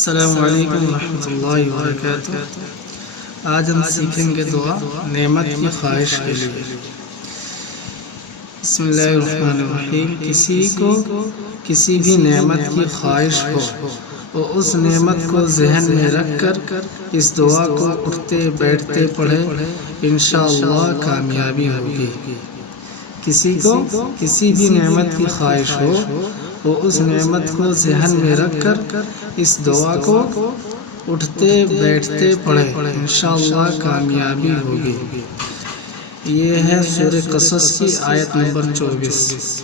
السلام علیکم ورحمۃ اللہ وبرکاتہ۔ آج ہم سیکھیں گے دعا نعمت کی خواہش کے لیے۔ بسم اللہ الرحمن الرحیم۔ کسی کو کسی بھی نعمت کی خواہش ہو اور اس نعمت کو ذہن میں رکھ کر اس دعا کو اٹھتے بیٹھتے پڑھے، انشاءاللہ کامیابی ہوگی۔ کسی کو کسی بھی نعمت کی خواہش ہو وہ اس نعمت کو ذہن میں رکھ کر اس دعا کو اٹھتے بیٹھتے پڑھے، انشاءاللہ کامیابی ہوگی۔ یہ ہے سورہ قصص کی آیت نمبر 24۔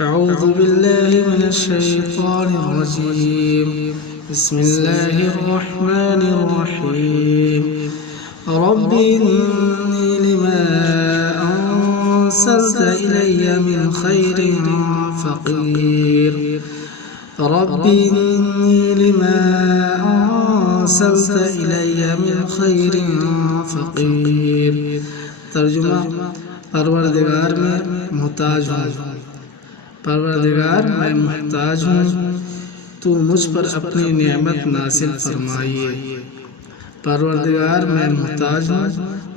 اعوذ باللہ من الشیطان الرجیم، بسم اللہ الرحمن الرحیم۔ رب انی لما انزلت الی من خیر فقیر۔ رب انی لما انزلت الی من خیر فقیر۔ ترجمہ: پروردگار میں محتاج ہوں، پروردگار میں محتاج ہوں، تو مجھ پر اپنی نعمت نازل فرمائیے۔ پروردگار میں محتاج ہوں،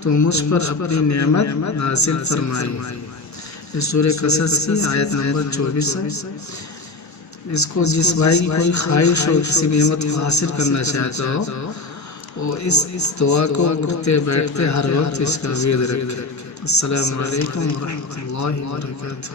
تو مجھ پر اپنی نعمت نازل فرمائیے۔ یہ سورہ قصص کی آیت نمبر 24 ہے۔ اس کو جس بھائی کی کوئی خواہش ہو، کسی نعمت کو حاصل کرنا چاہتا ہو، وہ اس دعا کو اٹھتے بیٹھتے ہر وقت اس کا ورد رکھے۔ السلام علیکم ورحمۃ اللہ وبرکاتہ۔